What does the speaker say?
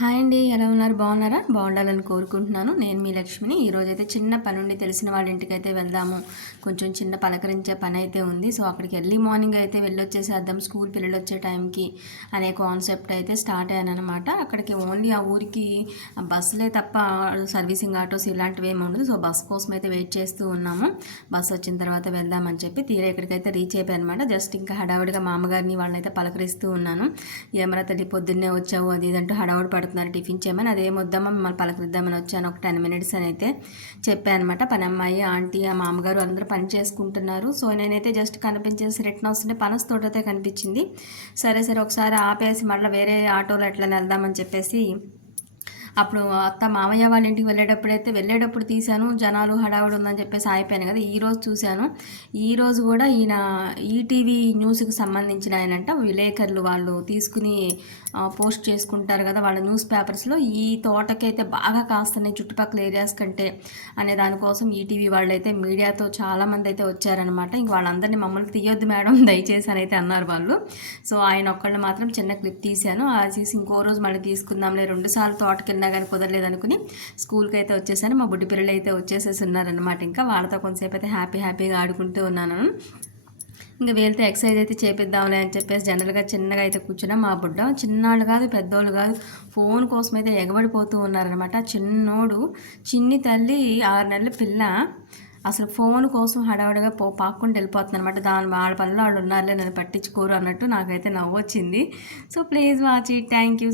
Hi అండి. ఎలా ఉన్నారు? బాగున్నారా? బాగుండాలని కోరుకుంటున్నాను. నేను మీ లక్ష్మిని. ఈరోజైతే చిన్న పనుండి తెలిసిన వాళ్ళ ఇంటికైతే వెళ్దాము. కొంచెం చిన్న పలకరించే పని అయితే ఉంది. సో అక్కడికి ఎర్లీ మార్నింగ్ అయితే వెళ్ళొచ్చేసేద్దాం స్కూల్ పిల్లలు వచ్చే టైంకి అనే కాన్సెప్ట్ అయితే స్టార్ట్ అయ్యానమాట. అక్కడికి ఓన్లీ ఆ ఊరికి బస్సులే తప్ప సర్వీసింగ్ ఆటోస్ ఇలాంటివి ఏమి ఉండదు. సో బస్ కోసం అయితే వెయిట్ చేస్తూ ఉన్నాము. బస్ వచ్చిన తర్వాత వెళ్దామని చెప్పి తీరా ఇక్కడికైతే రీచ్ అయిపోయానమాట. జస్ట్ ఇంకా హడావుడిగా మా అమ్మగారిని వాళ్ళనైతే పలకరిస్తూ ఉన్నాను. ఏమరా తల్లి పొద్దున్నే వచ్చావు అది ఇదంటూ హడావుడి పడుతున్నారు టిఫిన్ చేయమని. అదేమొద్దామా మిమ్మల్ని పలకరిద్దామని వచ్చాను ఒక 10 మినిట్స్ అని అయితే చెప్పాను అనమాట. పని అమ్మాయి ఆంటీ ఆ మామగారు అందరూ పని చేసుకుంటున్నారు. సో నేనైతే జస్ట్ కనిపించేసి రిటర్న్ వస్తుంటే పనస్ తోటైతే కనిపించింది. సరే సరే ఒకసారి ఆపేసి మళ్ళీ వేరే ఆటోలో ఎట్లా వెళ్దామని చెప్పేసి అప్పుడు అత్త మామయ్య వాళ్ళ ఇంటికి వెళ్ళేటప్పుడు తీశాను. జనాలు హడావుడి ఉందని చెప్పేసి ఆగిపోయాను కదా. ఈరోజు చూశాను. ఈరోజు కూడా ఈయన ఈటీవీ న్యూస్కి సంబంధించిన ఆయనంట విలేకరులు వాళ్ళు తీసుకుని పోస్ట్ చేసుకుంటారు కదా వాళ్ళ న్యూస్ పేపర్స్లో. ఈ తోటకైతే బాగా కాస్తున్నాయి చుట్టుపక్కల ఏరియాస్ కంటే అనే దానికోసం ఈటీవీ వాళ్ళు అయితే మీడియాతో చాలామంది అయితే వచ్చారనమాట. ఇంక వాళ్ళందరినీ మమ్మల్ని తీయొద్దు మేడం దయచేసి అని అయితే అన్నారు వాళ్ళు. సో ఆయన ఒక్కళ్ళు మాత్రం చిన్న క్లిప్ తీశాను. అది తీసి ఇంకో రోజు మళ్ళీ తీసుకుందాంలే 2 సార్లు తోటకి కానీ కుదరలేదు అనుకుని స్కూల్కి అయితే వచ్చేసాను. మా బుడ్డి పిల్లలు అయితే వచ్చేసేసి ఉన్నారనమాట. ఇంకా వాళ్ళతో కొంతసేపు అయితే హ్యాపీగా ఆడుకుంటూ ఉన్నాను. ఇంకా వీళ్ళతో ఎక్సర్సైజ్ అయితే చేపిద్దాంలే అని చెప్పేసి జనరల్గా చిన్నగా అయితే కూర్చున్నా. మా బుడ్డ చిన్నాళ్ళు కాదు పెద్దోళ్ళు కాదు ఫోన్ కోసం అయితే ఎగబడిపోతూ ఉన్నారనమాట. చిన్నోడు చిన్ని తల్లి 6 నెలల పిల్ల అసలు ఫోన్ కోసం హడావుడిగా పాక్కుంటూ వెళ్ళిపోతుంది అనమాట. దాని వాళ్ళ పనులు వాళ్ళు ఉన్నారులే నన్ను పట్టించుకోరు అన్నట్టు నాకైతే నవ్వు వచ్చింది. So please watch it. Thank you.